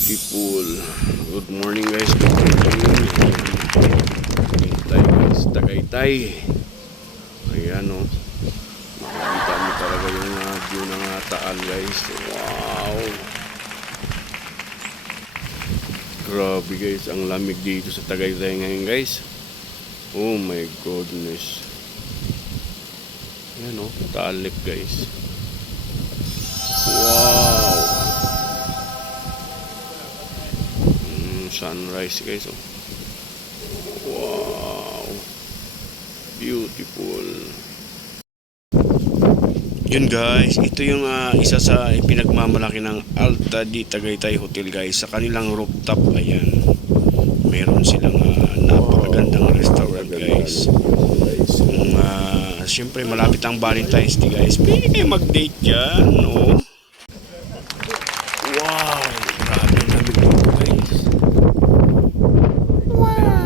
Beautiful. Good morning guys. Good morning. Tagaytay guys. Tagaytay. Ayan o. Makikita mo talaga yung view ng Taal guys. Wow. Grabe guys. Ang lamig dito sa Tagaytay ngayon guys. Oh my goodness. Ayan o. Taal Lake guys. Wow. Sunrise guys. Oh. Wow. Beautiful. Yun guys, ito yung isa sa pinagmamalaki ng Alta di Tagaytay Hotel guys. Sa kanilang rooftop, ayan. Meron silang napakagandang restaurant guys. Kung siyempre malapit ang Valentine's Day guys, pwede kayo mag-date dyan, no? Wow, grabe na dito guys.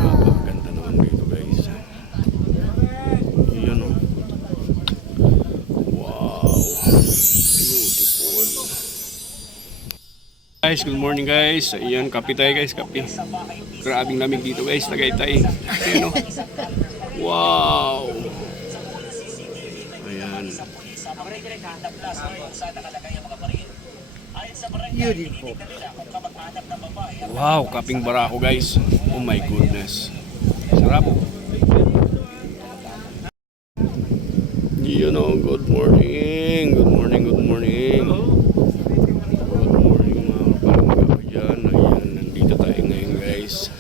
Napakaganda naman dito guys. Yan o. Wow. Beautiful. Guys, good morning guys. Ayan, kape tayo guys, kape. Grabing lamig dito guys, Tagaytay. Ayan o. Wow. Ayan. Beautiful. Wow, kaping barako guys. Oh my goodness. Sarap. You know, good morning. Good morning, good morning. Good morning mga kapalangga ko dyan. Ayan, nandito tayo ngayon guys.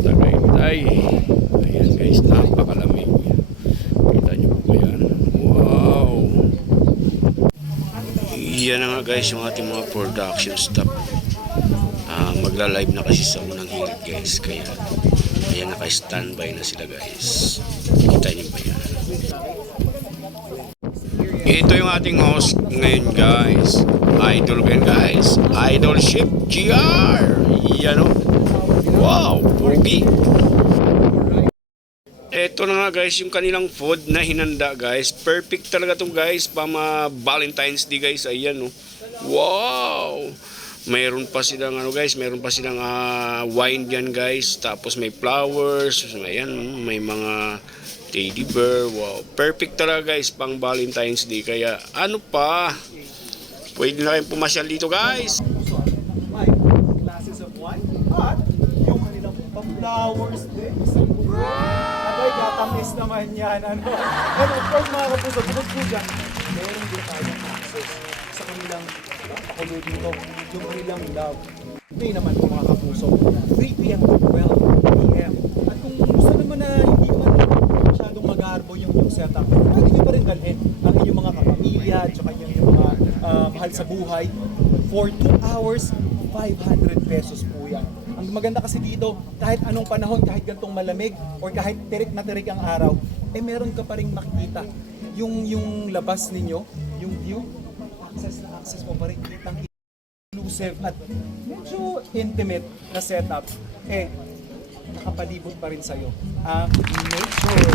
Tagaytay. Ayan guys, napakalamig. Kita nyo po ba yan? Wow. Yan na nga guys yung ating mga production staff. Magla-live na kasi sa unang hirit guys. Kaya naka-standby na sila guys. Kita niyo ba yan? Ito yung ating host ngayon guys. Idol ko guys. Idol Chef GR. Yan o. Wow. Pogi. Ito na nga guys yung kanilang food na hinanda guys. Perfect talaga to guys. Pama Valentine's Day guys. Ayan o. Wow. Mayroon pa silang guys, mayroon pa silang wine diyan guys. Tapos may flowers, ayan, may mga teddy bear. Wow, perfect talaga guys pang Valentine's Day. Kaya ano pa? Pwede na kayong pumasyal dito guys. May glasses of wine at yung kanilang flowers din. Abay, gatamis naman yan. And of course mga kapuso, bukod po dyan, meron din tayong access sa kanilang pakulo dito, yung kanilang love. Hindi naman po mga kapuso, 3 p.m. to 12 p.m. At kung gusto naman na hindi man masyadong mag-arbo yung setup, pwede nyo pa rin dalhin ang inyong mga kapamilya at saka yung mga mahal sa buhay. For 2 hours, 500 pesos po yan. Ang maganda kasi dito, kahit anong panahon, kahit gantong malamig, or kahit tirik na tirik ang araw, meron ka pa rin makikita. Yung labas ninyo, yung view, access mo pa rin, kitang exclusive at medyo intimate na setup, nakapalibot pa rin sa'yo ang nature.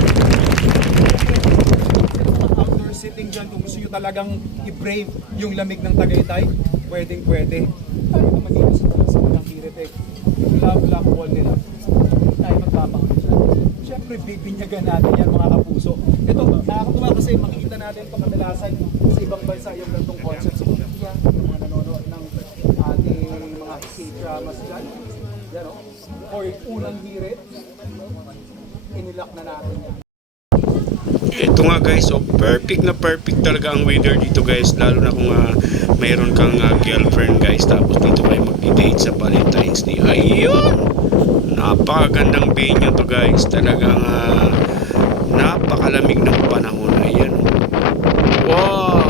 Outdoor sitting dyan, kung gusto nyo talagang i-brave yung lamig ng Tagaytay, pwedeng pwede. Tayo naman dito sa unang hirit yung black wall nila, tayo magpapakot dyan. Siyempre, bibinyagan natin yan mga kapuso. Ito, nakakatuwa kasi makikita natin ito kadalasan sa ibang bansa yung gantong concept. So, yung mga nanonood ng ating mga K-dramas dyan, yan o, or unang hirit, inilak na natin yan. Ito nga guys, so perfect na perfect talaga ang weather dito guys. Lalo na kung mayroon kang girlfriend guys. Tapos dito kayo mag-date sa Valentine's Day. Ayun! Napakagandang venue to guys. Talagang napakalamig ng panahon. Ayan. Wow!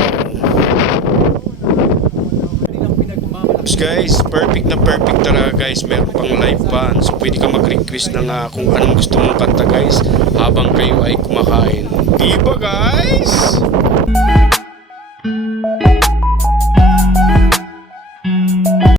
Guys, perfect na perfect talaga guys. Meron pang live band. So pwede ka mag-request ng kung anong gusto mong kanta guys habang kayo ay kumakain. Diba guys?